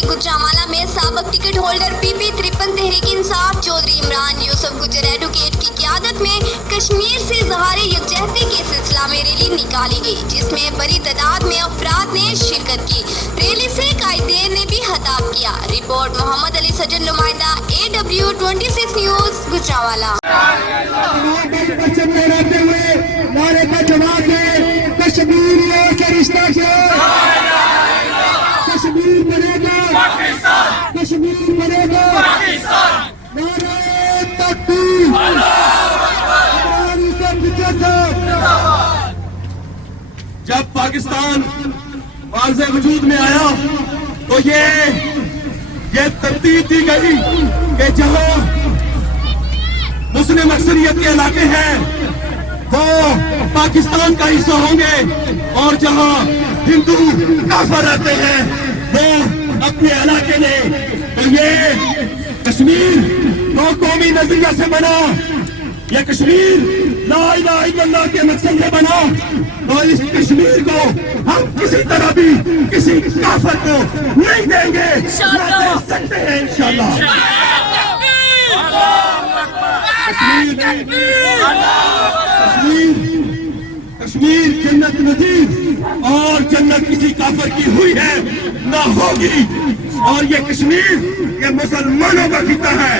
में गुजरांवाला में साबक ticket holder PP53 Tehreek Insaf Chaudhary Imran Yusuf गुजर एडवोकेट की क़यादत में कश्मीर से इज़हार यकजहती के सिलसिला में रैली निकाली गई, जिसमें बड़ी तादाद में अफराद ने शिरकत की। रैली से कायदीन ने भी खिताब किया। रिपोर्ट मोहम्मद अली सजन, नुमाइंदा AW26 न्यूज़, गुजरांवाला। नारे का जवाब दे, कश्मीरियों से रिश्ता क्या? कश्मीर बनेगा पाकिस्तान, कश्मीर बनेगा पाकिस्तान। नारे तकबीर, जब पाकिस्तान वाज़े वजूद में आया तो ये तरतीब दी गई कि जहां मुस्लिम अक्सरियत के इलाके हैं वो पाकिस्तान का हिस्सा होंगे और जहां हिंदू काफिर रहते हैं वो अपने इलाके में। तो ये कश्मीर दो कौमी नजरिया से बना, ये कश्मीर ला इलाहा इल्लल्लाह के मकसद से बना। तो इस कश्मीर को हम किसी तरह भी किसी काफिर को नहीं देंगे, ना दे सकते हैं इंशाअल्लाह। कश्मीर जन्नत नजीर और जन्नत किसी काफिर की हुई है ना होगी। और ये कश्मीर ये मुसलमानों का खिता है।